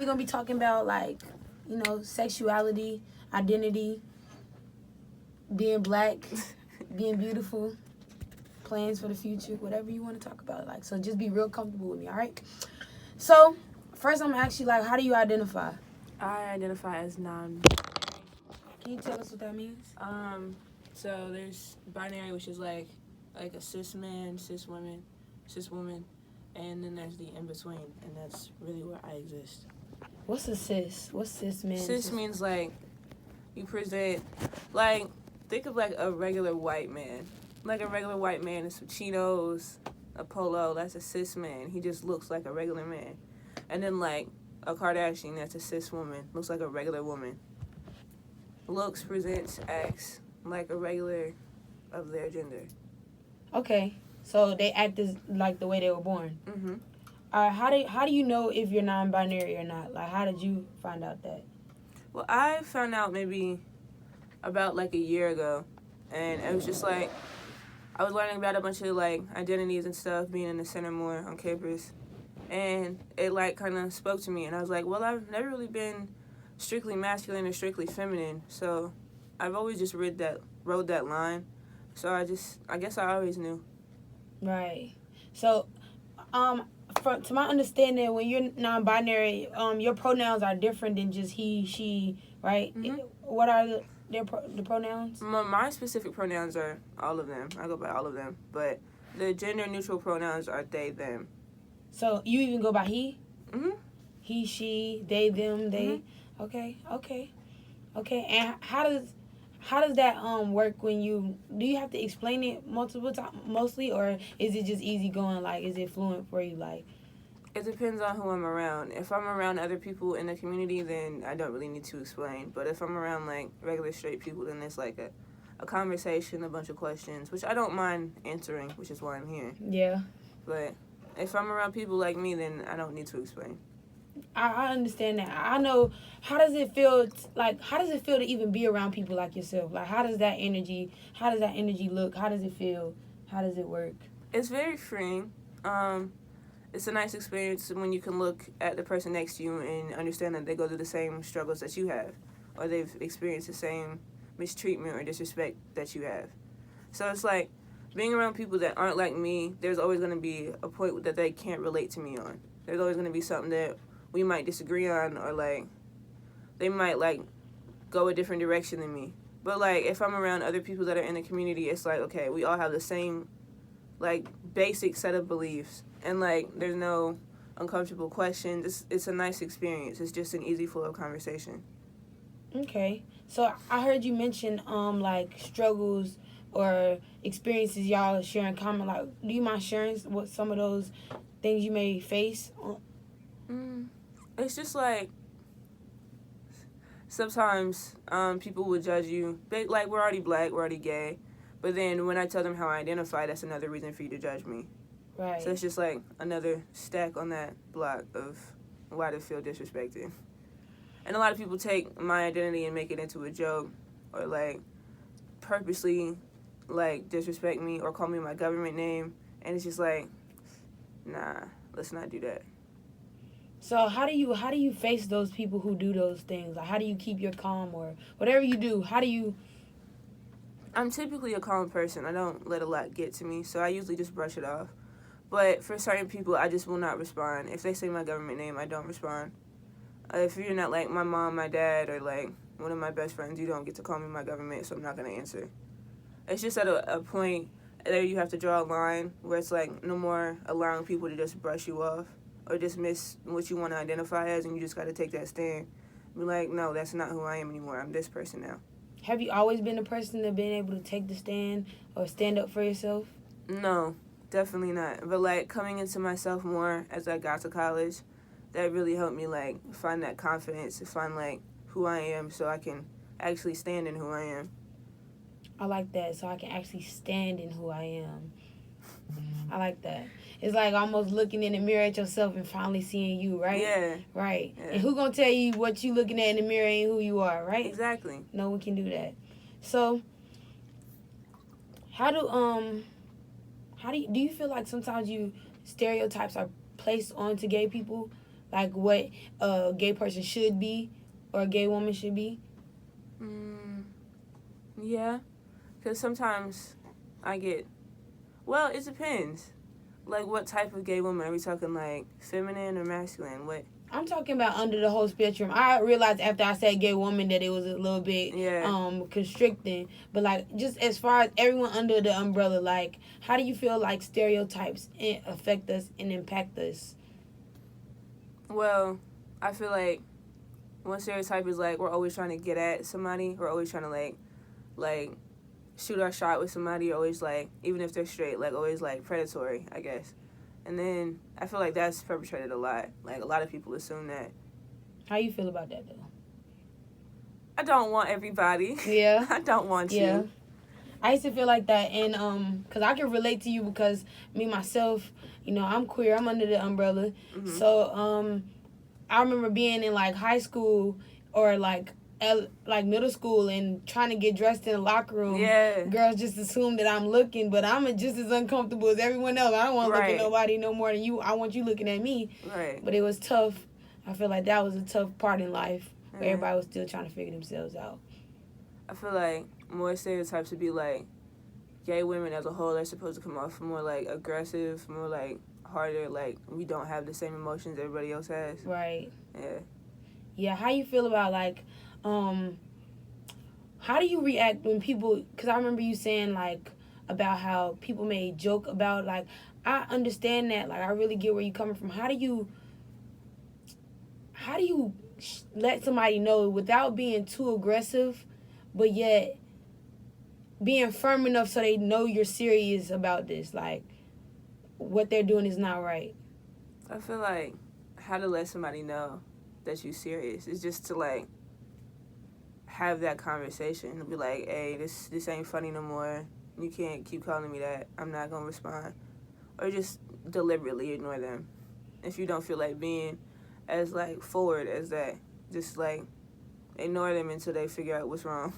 We're gonna be talking about sexuality, identity, being black, being beautiful, plans for the future, whatever you want to talk about. So just be real comfortable with me, all right? So first I'm gonna ask you, how do you identify? I identify as non. Can you tell us what that means? So there's binary, which is like a cis man, cis woman, and then there's the in between, and that's really where I exist. What's a cis? What's cis man? Cis means you present think of a regular white man. Like a regular white man in some Chinos, a polo, that's a cis man. He just looks like a regular man. And then a Kardashian, that's a cis woman, looks like a regular woman. Looks, presents, acts like a regular of their gender. Okay, so they act as the way they were born. Mm-hmm. How do you know if you're non-binary or not? How did you find out that? Well, I found out maybe about a year ago, and it was just I was learning about a bunch of identities and stuff, being in the center more on campus, and it kind of spoke to me, and I was like, well, I've never really been strictly masculine or strictly feminine, so I've always just rode that line, so I guess I always knew. Right. So, to my understanding, when you're non-binary, your pronouns are different than just he, she, right? Mm-hmm. What are the pronouns? My specific pronouns are all of them. I go by all of them, but the gender-neutral pronouns are they, them. So you even go by he? Mm-hmm. He, she, they, them, they. Mm-hmm. Okay. And how does that work when do you have to explain it multiple times mostly, or is it just easy going? Is it fluent for you? It depends on who I'm around. If I'm around other people in the community, then I don't really need to explain. But if I'm around regular straight people, then it's a conversation, a bunch of questions, which I don't mind answering, which is why I'm here. Yeah. But if I'm around people like me, then I don't need to explain. I understand that. I know. How does it feel? How does it feel to even be around people like yourself? How does that energy look? How does it feel? How does it work? It's very freeing. It's a nice experience when you can look at the person next to you and understand that they go through the same struggles that you have, or they've experienced the same mistreatment or disrespect that you have. So it's being around people that aren't like me, there's always going to be a point that they can't relate to me on. There's always going to be something that we might disagree on, or they might go a different direction than me. But if I'm around other people that are in the community, it's okay, we all have the same basic set of beliefs, and there's no uncomfortable questions. It's a nice experience. It's just an easy flow of conversation. Okay, so I heard you mention struggles or experiences y'all share in common. Do you mind sharing what some of those things you may face? It's just sometimes people will judge you. We're already black, we're already gay, but then when I tell them how I identify, that's another reason for you to judge me. Right. So it's just another stack on that block of why to feel disrespected. And a lot of people take my identity and make it into a joke, or purposely disrespect me or call me my government name, and it's just nah, let's not do that. So how do you face those people who do those things? How do you keep your calm, or whatever you do? How do you? I'm typically a calm person. I don't let a lot get to me, so I usually just brush it off. But for certain people, I just will not respond. If they say my government name, I don't respond. If you're not my mom, my dad, or one of my best friends, you don't get to call me my government, so I'm not going to answer. It's just at a point there you have to draw a line where it's no more allowing people to just brush you off or dismiss what you want to identify as, and you just got to take that stand. Be no, that's not who I am anymore. I'm this person now. Have you always been a person that been able to take the stand or stand up for yourself? No, definitely not. But coming into myself more as I got to college, that really helped me, like, find that confidence, to find, like, who I am, so I can actually stand in who I am. I like that. So I can actually stand in who I am. I like that. It's like almost looking in the mirror at yourself and finally seeing you, right? Yeah. Right. Yeah. And who gonna tell you what you looking at in the mirror ain't who you are, right? Exactly. No one can do that. So how do you feel like sometimes stereotypes are placed onto gay people, like what a gay person should be or a gay woman should be? Yeah, because sometimes it depends. Like, what type of gay woman? Are we talking, like, feminine or masculine? What? I'm talking about under the whole spectrum. I realized after I said gay woman that it was a little bit constricting. But, like, just as far as everyone under the umbrella, like, how do you feel like stereotypes affect us and impact us? Well, I feel like one stereotype is, like, we're always trying to get at somebody. We're always trying to, like shoot our shot with somebody, always, like, even if they're straight, like, always, like, predatory, I guess. And then I feel like that's perpetrated a lot. Like, a lot of people assume that. How you feel about that, though? I don't want everybody. Yeah. I don't want you. Yeah. I used to feel like that, and because I can relate to you because me, myself, I'm queer. I'm under the umbrella. Mm-hmm. So I remember being in, like, high school or, like middle school and trying to get dressed in the locker room. Yeah. Girls just assume that I'm looking, but I'm just as uncomfortable as everyone else. I don't want to look at nobody no more than you. I want you looking at me. Right. But it was tough. I feel like that was a tough part in life where everybody was still trying to figure themselves out. I feel like more stereotypes would be, like, gay women as a whole are supposed to come off more, like, aggressive, more, like, harder, like, we don't have the same emotions everybody else has. Right. Yeah. Yeah, how you feel about, like, how do you react when people, because I remember you saying, like, about how people may joke about, like, I understand that, like, I really get where you're coming from. How do you let somebody know without being too aggressive, but yet being firm enough so they know you're serious about this, like, what they're doing is not right? I feel like how to let somebody know that you're serious is just to, like, have that conversation and be like, hey, this ain't funny no more. You can't keep calling me that. I'm not going to respond. Or just deliberately ignore them. If you don't feel like being as, like, forward as that, just, like, ignore them until they figure out what's wrong.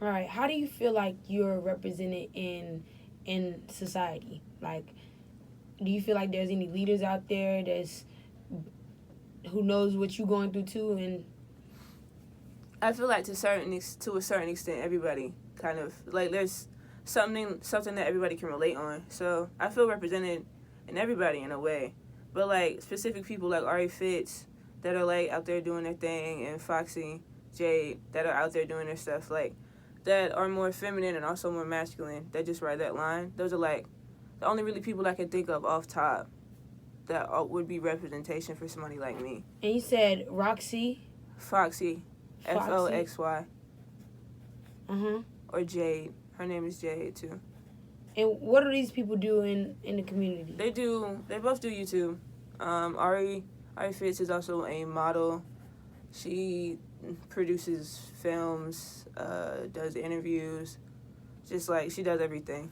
All right. How do you feel like you're represented in society? Like, do you feel like there's any leaders out there who knows what you're going through too? And I feel like to a certain extent, everybody kind of, like, there's something that everybody can relate on. So I feel represented in everybody in a way. But, like, specific people like Ari Fitz that are, like, out there doing their thing, and Foxy, Jade that are out there doing their stuff, like, that are more feminine and also more masculine, that just ride that line. Those are, like, the only really people I can think of off top that would be representation for somebody like me. And you said Foxy. Foxy. Uh-huh. Or Jade. Her name is Jade, too. And what do these people do in the community? They both do YouTube. Ari Fitz is also a model. She produces films, does interviews. Just, like, she does everything.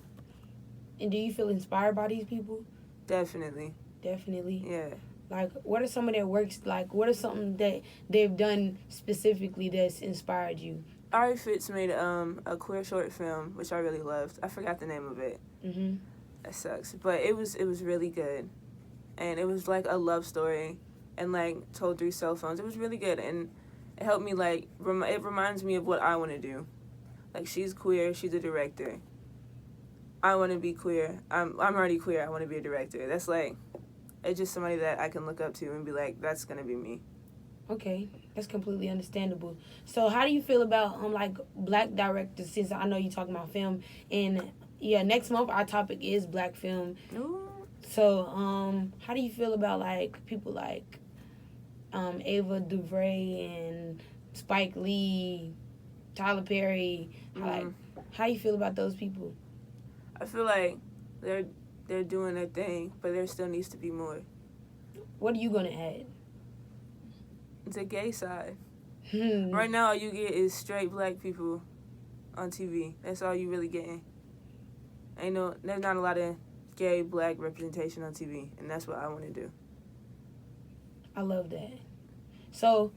And do you feel inspired by these people? Definitely. Yeah. Like, what are some of their works, like, what are something that they've done specifically that's inspired you? Ari Fitz made a queer short film, which I really loved. I forgot the name of it. Mm-hmm. That sucks. But it was really good. And it was, like, a love story and, like, told through cell phones. It was really good. And it helped me, like, it reminds me of what I want to do. Like, she's queer. She's a director. I want to be queer. I'm already queer. I want to be a director. That's, like, it's just somebody that I can look up to and be like, that's going to be me. Okay, that's completely understandable. So how do you feel about, like, black directors, since I know you're talking about film? And, yeah, next month our topic is black film. Ooh. So, how do you feel about, like, people like Ava DuVernay and Spike Lee, Tyler Perry? How do you feel about those people? I feel like they're doing their thing, but there still needs to be more. What are you gonna add? The gay side. Right now, all you get is straight black people on TV. That's all you really getting. There's not a lot of gay black representation on TV, and that's what I want to do. I love that. So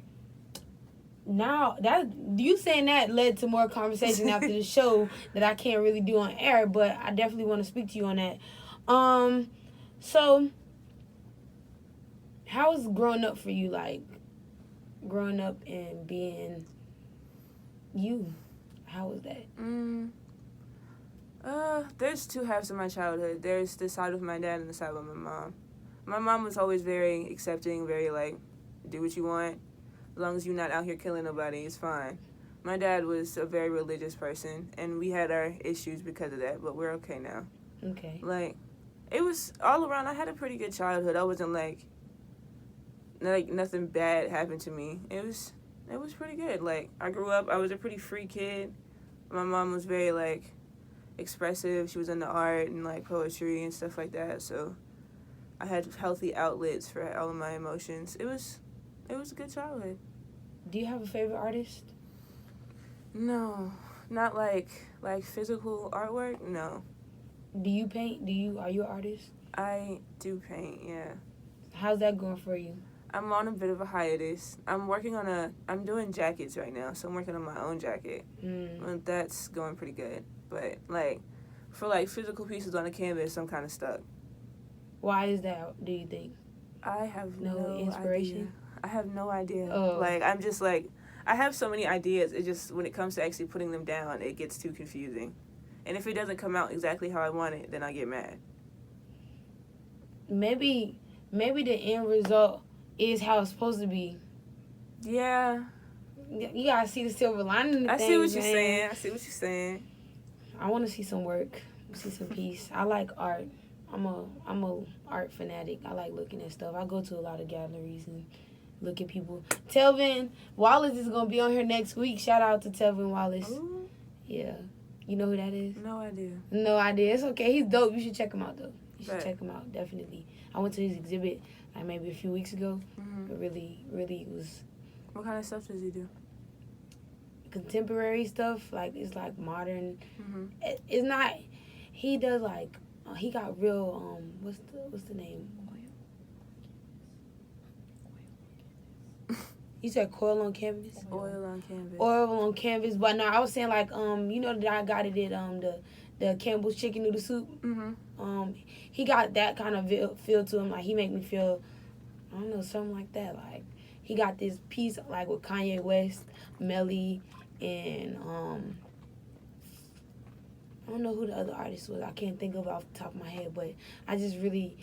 now that you saying that led to more conversation after the show that I can't really do on air, but I definitely want to speak to you on that. So how was growing up for you? Like growing up and being you. How was that? There's two halves of my childhood. There's the side of my dad and the side of my mom. My mom was always very accepting, very like, do what you want. As long as you're not out here killing nobody, it's fine. My dad was a very religious person, and we had our issues because of that, but we're okay now. Okay. Like, it was all around. I had a pretty good childhood. I wasn't like nothing bad happened to me. It was pretty good. Like, I grew up, I was a pretty free kid. My mom was very like expressive. She was into art and like poetry and stuff like that. So I had healthy outlets for all of my emotions. It was a good childhood. Do you have a favorite artist? No, not like physical artwork. No. Do you paint? Are you an artist? I do paint. Yeah. How's that going for you? I'm on a bit of a hiatus. I'm doing jackets right now, so I'm working on my own jacket. And that's going pretty good. But like for like physical pieces on a canvas, I'm kind of stuck. Why is that? Do you think? I have no inspiration. Idea. I have no idea. Oh. Like I'm just like I have so many ideas. It just when it comes to actually putting them down, it gets too confusing. And if it doesn't come out exactly how I want it, then I get mad. Maybe the end result is how it's supposed to be. Yeah. You gotta see the silver lining. I see what you're saying. I want to see some work, see some peace. I like art. I'm a art fanatic. I like looking at stuff. I go to a lot of galleries and look at people. Telvin Wallace is gonna be on here next week. Shout out to Telvin Wallace. Ooh. Yeah, you know who that is? No idea. No idea. It's okay. He's dope. You should check him out though. You should check him out definitely. I went to his exhibit like maybe a few weeks ago. It really was. What kind of stuff does he do? Contemporary stuff, like it's like modern. It's not. He does like he got real. What's the name? You said coil on canvas. Oil on canvas. Oil on canvas, but no, I was saying like you know that guy that did the Campbell's chicken noodle soup. He got that kind of feel to him. Like he make me feel, I don't know, something like that. Like he got this piece like with Kanye West, Melly, and I don't know who the other artist was. I can't think of it off the top of my head, but I just really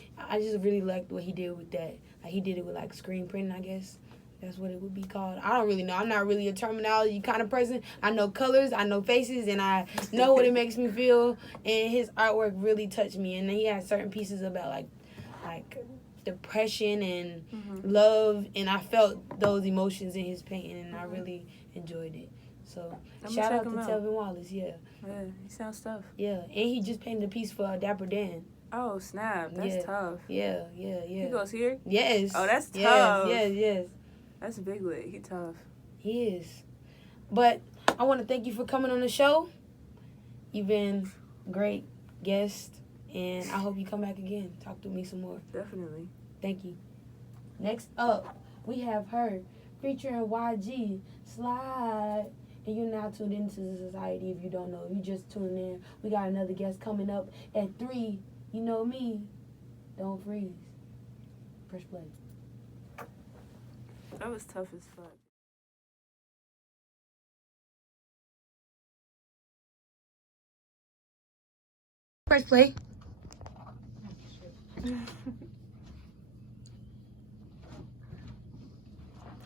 liked what he did with that. Like he did it with like screen printing, I guess. That's what it would be called. I don't really know. I'm not really a terminology kind of person. I know colors, I know faces, and I know what it makes me feel. And his artwork really touched me. And then he had certain pieces about like depression and love, and I felt those emotions in his painting, and I really enjoyed it. So shout out to Telvin Wallace. Yeah, he sounds tough. Yeah, and he just painted a piece for Dapper Dan. Oh snap! That's tough. Yeah. He goes here. Yes. Oh, that's tough. Yes. That's a big leg. He tough. He is. But I want to thank you for coming on the show. You've been a great guest, and I hope you come back again. Talk to me some more. Definitely. Thank you. Next up, we have her featuring YG Slide. And you're now tuned into the Society. If you don't know, you just tuned in. We got another guest coming up at 3. You know me. Don't freeze. Press play. That was tough as fuck. Press play.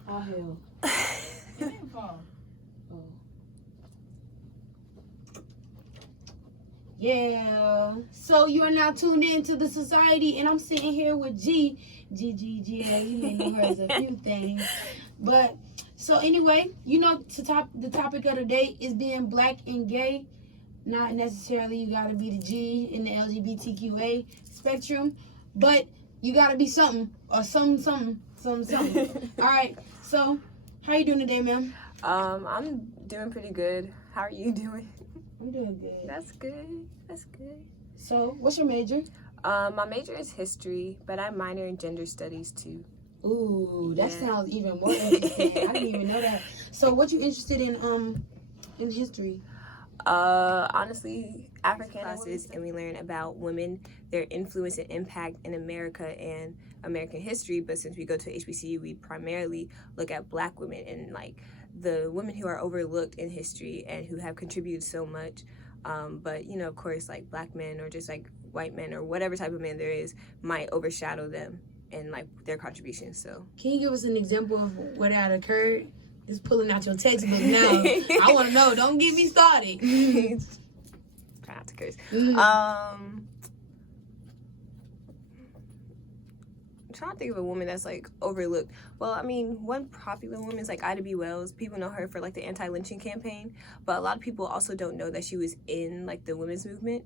Oh, hell. It didn't fall. Oh. Yeah. So you are now tuned in to the Society, and I'm sitting here with G. Yeah, you may know her as a few things. But, so anyway, you know, the topic of the day is being black and gay. Not necessarily you got to be the G in the LGBTQA spectrum. But You gotta be something or something. All right. So, how you doing today, ma'am? I'm doing pretty good. How are you doing? I'm doing good. That's good. That's good. So, what's your major? My major is history, but I minor in gender studies too. Ooh, that sounds even more interesting. I didn't even know that. So, what you interested in history? Honestly, African classes, and we learn about women, their influence and impact in America and American history. But since we go to HBCU, we primarily look at Black women and like the women who are overlooked in history and who have contributed so much. But you know, of course, like Black men or just like white men or whatever type of man there is might overshadow them and like their contributions. So, can you give us an example of where that occurred? Just pulling out your textbook now. I want to know. Don't get me started. Try not to curse. I'm trying to think of a woman that's like overlooked. Well, I mean, one popular woman is like Ida B. Wells. People know her for like the anti-lynching campaign, but a lot of people also don't know that she was in like the women's movement,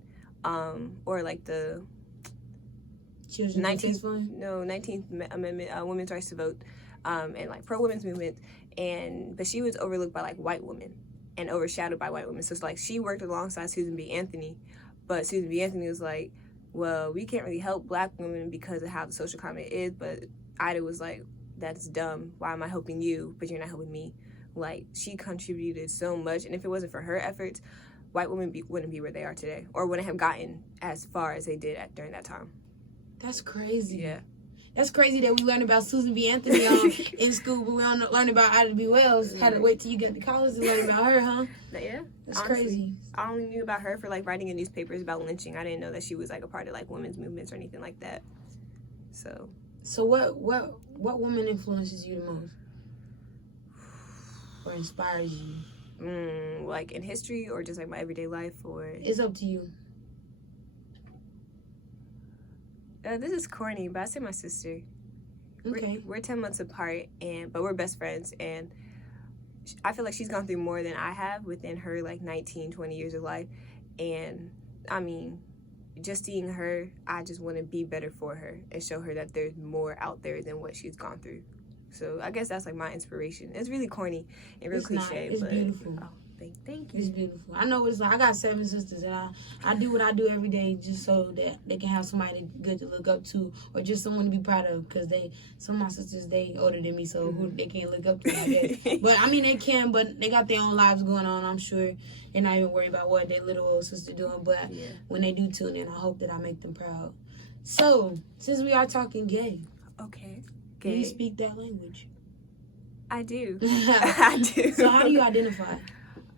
or like the 19th Amendment, women's rights to vote, and like pro-women's movement. But she was overlooked by like white women and overshadowed by white women. So it's like she worked alongside Susan B. Anthony, but Susan B. Anthony was like, well, we can't really help Black women because of how the social climate is. But Ida was like, that's dumb. Why am I helping you, but you're not helping me? Like, she contributed so much, and if it wasn't for her efforts, white women wouldn't be where they are today, or wouldn't have gotten as far as they did during that time. That's crazy. Yeah. That's crazy that we learned about Susan B. Anthony in school, but we don't learn about Ida B. Wells. Had to wait till you got to college to learn about her, huh? Yeah. That's honestly, crazy. I only knew about her for like writing in newspapers about lynching. I didn't know that she was like a part of like women's movements or anything like that. So what woman influences you the most? Or inspires you? Like in history or just like my everyday life, or it's up to you. This is corny, but I say my sister. Okay. We're 10 months apart, but we're best friends, and I feel like she's gone through more than I have within her like 19, 20 years of life. And I mean, just seeing her, I just want to be better for her and show her that there's more out there than what she's gone through. So I guess that's like my inspiration. It's really corny and real cliche. It's beautiful. Oh, thank you. It's beautiful. I know it's like I got 7 sisters, and I do what I do every day just so that they can have somebody good to look up to, or just someone to be proud of. Because some of my sisters, they older than me, so they can't look up to me. But I mean, they can, but they got their own lives going on. I'm sure they're not even worried about what their little old sister doing. But when they do tune in, I hope that I make them proud. So since we are talking gay, okay, can you speak that language? I do. I do. So how do you identify?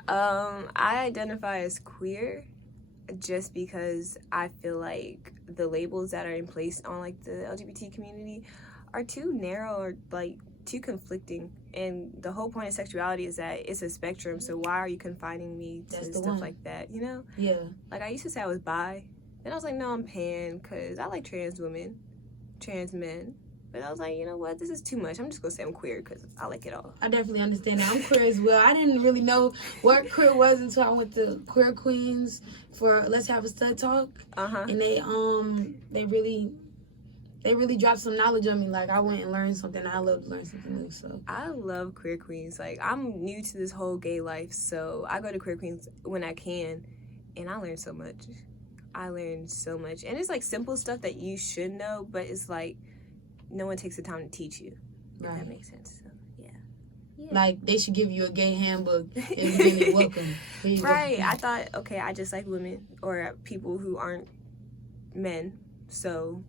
I identify as queer just because I feel like the labels that are in place on like the LGBT community are too narrow or like too conflicting. And the whole point of sexuality is that it's a spectrum. So why are you confining me to stuff like that? You know? Yeah. Like I used to say I was bi, then I was like, no, I'm pan because I like trans women, trans men. But I was like, you know what? This is too much. I'm just going to say I'm queer because I like it all. I definitely understand that. I'm queer as well. I didn't really know what queer was until I went to Queer Queens for Let's Have a Stud Talk. And they really dropped some knowledge on me. Like, I went and learned something. I love to learn something new. So I love Queer Queens. Like, I'm new to this whole gay life, so I go to Queer Queens when I can, and I learn so much. And it's like simple stuff that you should know, but it's like no one takes the time to teach you. If that makes sense. So, yeah. Like, they should give you a gay handbook and be welcome. Right. I thought, okay, I just like women or people who aren't men. So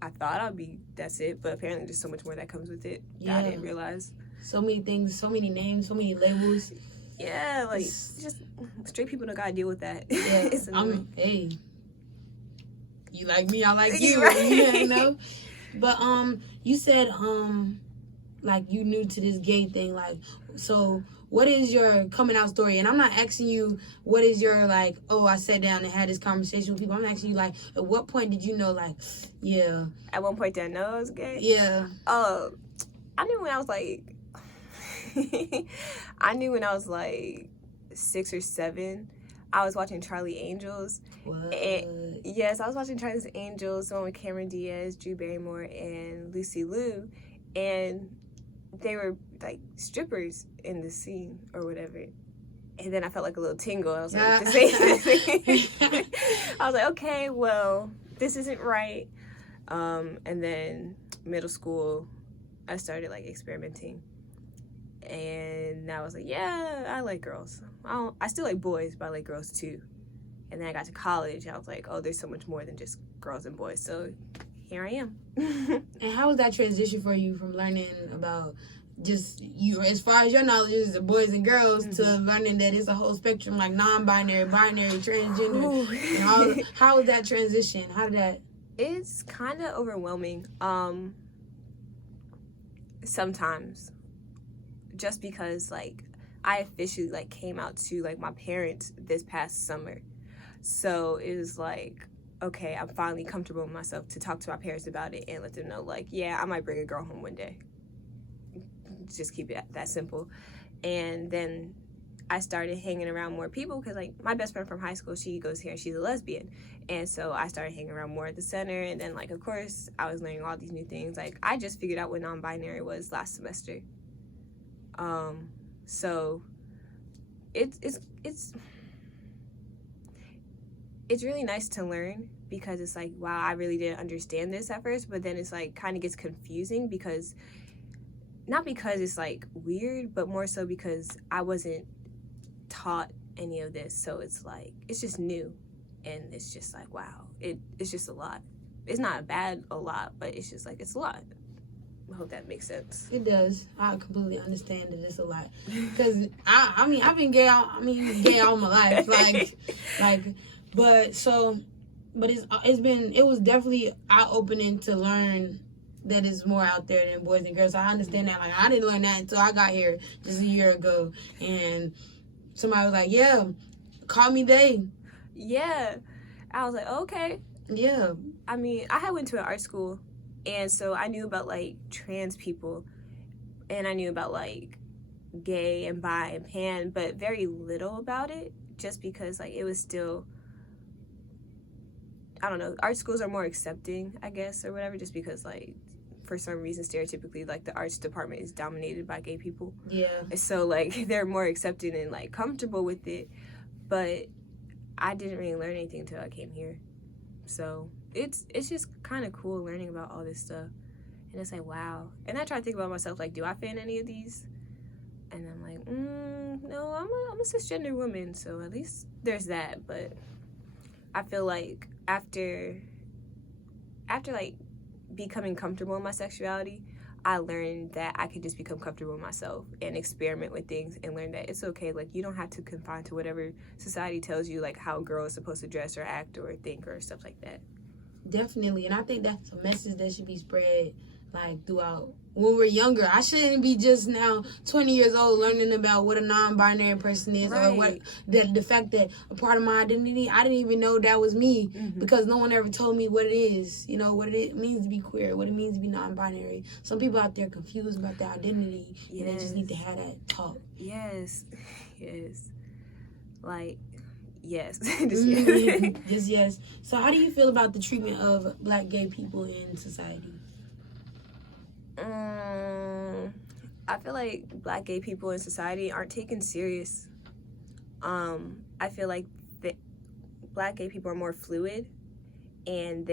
I thought that's it. But apparently there's so much more that comes with it that I didn't realize. So many things, so many names, so many labels. Yeah, like, just straight people don't gotta deal with that. Yeah. Hey, you like me, I like you. Right. You know? But you said like you new to this gay thing, like, so what is your coming out story? And I'm not asking you what is your like, oh, I sat down and had this conversation with people. I'm asking you like, at what point did you know, like, yeah. At one point did I know I was gay? Yeah. I knew when I was like 6 or 7. I was watching Charlie Angels. What? And good. Yes, I was watching Charlie's Angels, the one with Cameron Diaz, Drew Barrymore, and Lucy Liu, and they were like strippers in the scene or whatever. And then I felt like a little tingle. I was like, this ain't I was like, okay, well, this isn't right. And then middle school, I started like experimenting. And I was like, yeah, I like girls. I still like boys, but I like girls too. And then I got to college, and I was like, oh, there's so much more than just girls and boys. So here I am. And how was that transition for you from learning about just you, as far as your knowledge is the boys and girls, to learning that it's a whole spectrum, like non-binary, binary, transgender? And how was that transition? How did that? It's kind of overwhelming. Sometimes, just because like I officially like came out to like my parents this past summer, so it was like, okay, I'm finally comfortable with myself to talk to my parents about it and let them know, like, yeah, I might bring a girl home one day. Just keep it that simple. And then I started hanging around more people because, like, my best friend from high school, she goes here and she's a lesbian. And so I started hanging around more at the center. And then, like, of course, I was learning all these new things. Like, I just figured out what non-binary was last semester. So it's really nice to learn, because it's like, wow, I really didn't understand this at first. But then it's like kind of gets confusing, because not because it's like weird, but more so because I wasn't taught any of this. So it's like, it's just new, and it's just like, wow, it's just a lot. It's not a lot, but it's just like, it's a lot. I hope that makes sense. It does. I completely understand that it's a lot. Because I mean, I've been gay all my life. But it was definitely eye-opening to learn that it's more out there than boys and girls. I understand that. Like, I didn't learn that until I got here just a year ago. And somebody was like, yeah, call me they. Yeah. I was like, okay. Yeah. I mean, I had went to an art school, and so I knew about, like, trans people, and I knew about, like, gay and bi and pan, but very little about it, just because, like, it was still, I don't know, art schools are more accepting, I guess, or whatever, just because, like, for some reason, stereotypically, like, the arts department is dominated by gay people. Yeah. And so, like, they're more accepting and, like, comfortable with it, but I didn't really learn anything until I came here. So it's just kind of cool learning about all this stuff. And it's like, wow. And I try to think about myself, like, do I fit in any of these? And I'm like, no, I'm a cisgender woman, so at least there's that. But I feel like after like becoming comfortable in my sexuality, I learned that I could just become comfortable with myself and experiment with things, and learn that it's okay. Like, you don't have to confine to whatever society tells you, like, how a girl is supposed to dress or act or think or stuff like that. Definitely. And I think that's a message that should be spread, like, throughout. When we're younger, I shouldn't be just now 20 years old learning about what a non-binary person is, right. or what the fact that a part of my identity, I didn't even know that was me, because no one ever told me what it is, you know, what it means to be queer, what it means to be non-binary. Some people out there confused about their identity, and they just need to have that talk. Yes. Like, yes. Just yes. So how do you feel about the treatment of Black gay people in society? I feel like Black gay people in society aren't taken serious. I feel like Black gay people are more fluid, and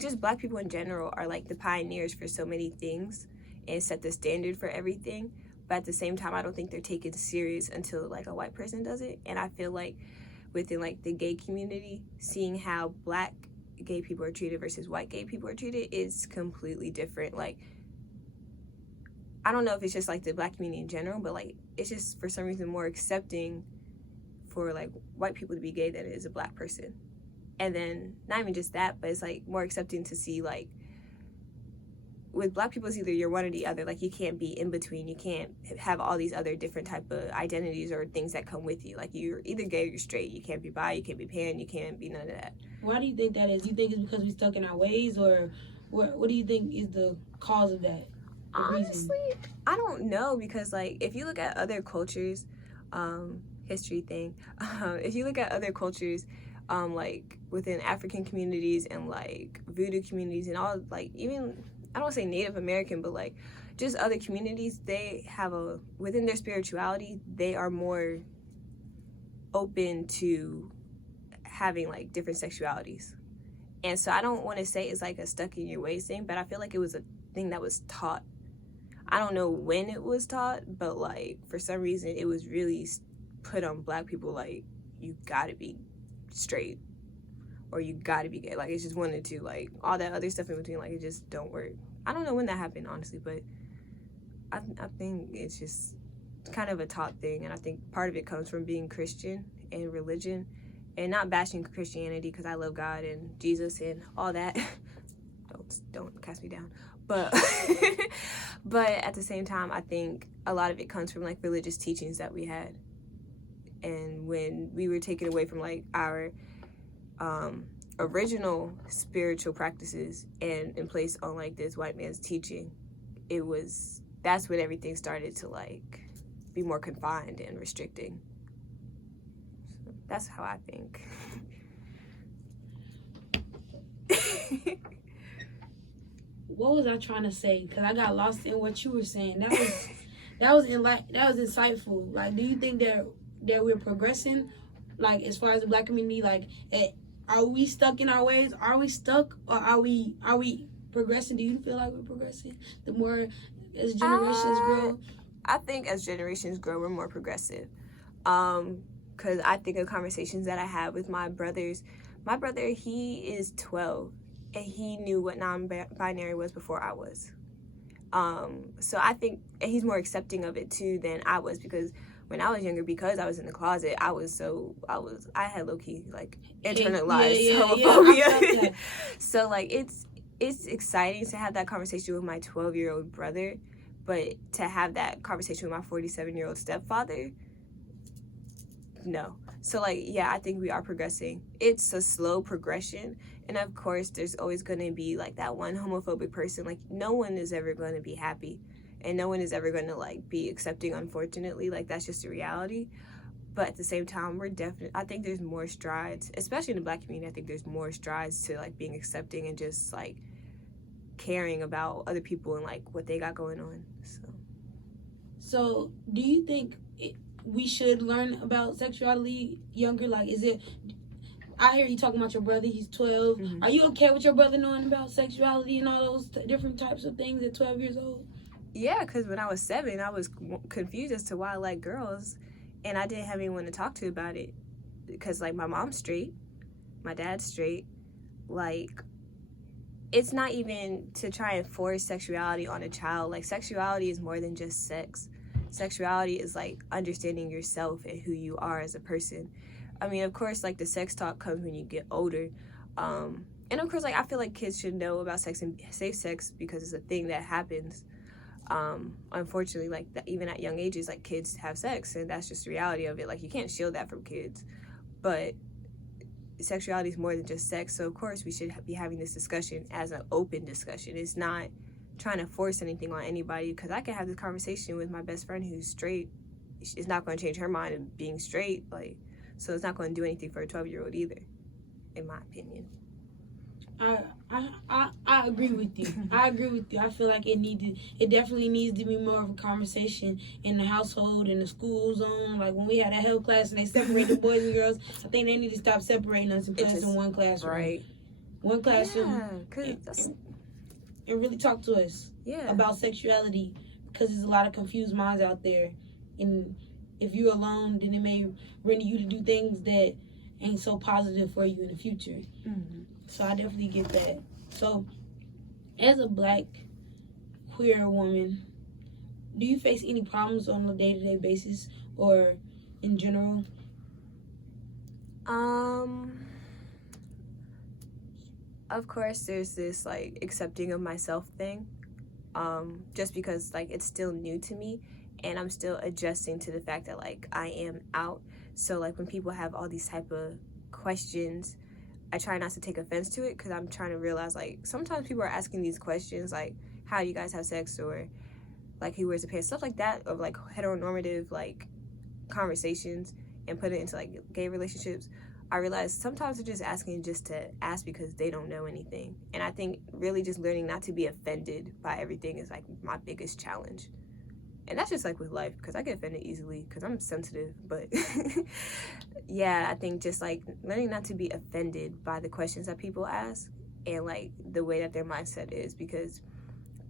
just Black people in general are like the pioneers for so many things and set the standard for everything. But at the same time, I don't think they're taken serious until, like, a white person does it. And I feel like within, like, the gay community, seeing how Black gay people are treated versus white gay people are treated is completely different. Like, I don't know if it's just, like, the Black community in general, but, like, it's just for some reason more accepting for, like, white people to be gay than it is a Black person. And then not even just that, but it's, like, more accepting to see, like, with Black people, it's either you're one or the other. Like, you can't be in between. You can't have all these other different type of identities or things that come with you. Like, you're either gay or you're straight. You can't be bi, you can't be pan, you can't be none of that. Why do you think that is? Do you think it's because we're stuck in our ways, or what do you think is the cause of that? Honestly, I don't know, because, like, if you look at other cultures, history thing, if you look at other cultures, like within African communities and like voodoo communities and all, like even, I don't want to say Native American, but like just other communities, they have within their spirituality, they are more open to having like different sexualities. And so I don't want to say it's like a stuck in your ways thing, but I feel like it was a thing that was taught. I don't know when it was taught, but like for some reason it was really put on Black people, like you gotta be straight or you gotta be gay. Like it's just one or two, like all that other stuff in between, like it just don't work. I don't know when that happened, honestly, but I think it's just kind of a taught thing, and I think part of it comes from being Christian and religion, and not bashing Christianity because I love God and Jesus and all that. Don't cast me down. But but at the same time, I think a lot of it comes from like religious teachings that we had, and when we were taken away from like our original spiritual practices and in place on like this white man's teaching, that's when everything started to like be more confined and restricting. So that's how I think. What was I trying to say? Because I got lost in what you were saying. That was insightful. Like, do you think that we're progressing, like as far as the Black community? Like, are we stuck in our ways? Are we stuck, or are we progressing? Do you feel like we're progressing? The more as generations grow. I think as generations grow, we're more progressive. Because I think of conversations that I had with my brothers. My brother, he is 12, and he knew what non-binary was before I was. So I think, and he's more accepting of it too than I was, because when I was younger, because I was in the closet, I had low-key like internalized homophobia. Yeah. So like it's exciting to have that conversation with my 12-year-old brother, but to have that conversation with my 47-year-old stepfather, no. So like, yeah, I think we are progressing. It's a slow progression, and of course there's always going to be like that one homophobic person. Like no one is ever going to be happy, and no one is ever going to like be accepting, unfortunately. Like that's just a reality. But at the same time, I think there's more strides, especially in the Black community. I think there's more strides to like being accepting and just like caring about other people and like what they got going on. So do you think we should learn about sexuality younger? Like, I hear you talking about your brother, he's 12. Mm-hmm. Are you okay with your brother knowing about sexuality and all those different types of things at 12 years old? Yeah, because when I was 7, I was confused as to why I like girls, and I didn't have anyone to talk to about it, because like my mom's straight, my dad's straight. Like, it's not even to try and force sexuality on a child. Like, sexuality is more than just sex. Sexuality is like understanding yourself and who you are as a person. I mean, of course, like the sex talk comes when you get older, and of course, like I feel like kids should know about sex and safe sex because it's a thing that happens. Unfortunately, like even at young ages, like kids have sex, and that's just the reality of it. Like you can't shield that from kids, but sexuality is more than just sex. So of course, we should be having this discussion as an open discussion. It's not trying to force anything on anybody, because I can have this conversation with my best friend who's straight. It's not going to change her mind of being straight, like, so it's not going to do anything for a 12-year-old either, in my opinion. I agree with you. I feel like it definitely needs to be more of a conversation in the household, in the school zone. Like when we had that health class and they separated boys and girls, I think they need to stop separating us and put us in one classroom. Right. One classroom. Yeah, because and really talk to us about sexuality, because there's a lot of confused minds out there, and if you're alone, then it may render you to do things that ain't so positive for you in the future. Mm-hmm. So I definitely get that. So as a Black queer woman, do you face any problems on a day-to-day basis or in general? Of course, there's this like accepting of myself thing, just because like it's still new to me, and I'm still adjusting to the fact that like I am out. So like when people have all these type of questions, I try not to take offense to it, because I'm trying to realize like sometimes people are asking these questions like, how do you guys have sex, or like who wears the pants, stuff like that, of like heteronormative like conversations, and put it into like gay relationships. I realized sometimes they're just asking just to ask because they don't know anything. And I think really just learning not to be offended by everything is like my biggest challenge. And that's just like with life, because I get offended easily because I'm sensitive. But yeah, I think just like learning not to be offended by the questions that people ask and like the way that their mindset is, because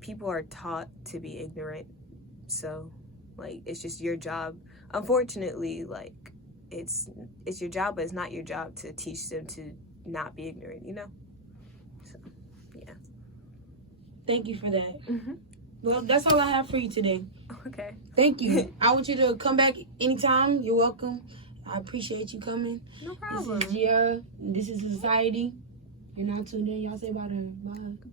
people are taught to be ignorant. So like it's just your job. Unfortunately, like it's your job, but it's not your job to teach them to not be ignorant, you know? So yeah. Thank you for that. Mm-hmm. Well, that's all I have for you today. Okay. Thank you. I want you to come back anytime. You're welcome. I appreciate you coming. No problem. This is Gia. This is Society. You're not tuned in. Y'all say bye to her.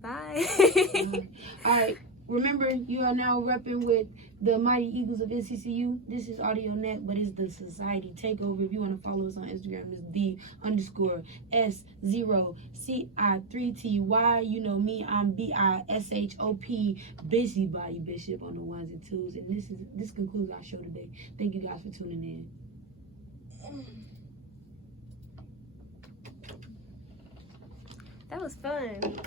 Bye. Bye. All right. Remember, you are now repping with the Mighty Eagles of NCCU. This is Audio Net, but it's the Society Takeover. If you want to follow us on Instagram, it's the_S0CI3TY. You know me, I'm BISHOP, Busybody Bishop on the ones and twos. And this concludes our show today. Thank you guys for tuning in. That was fun.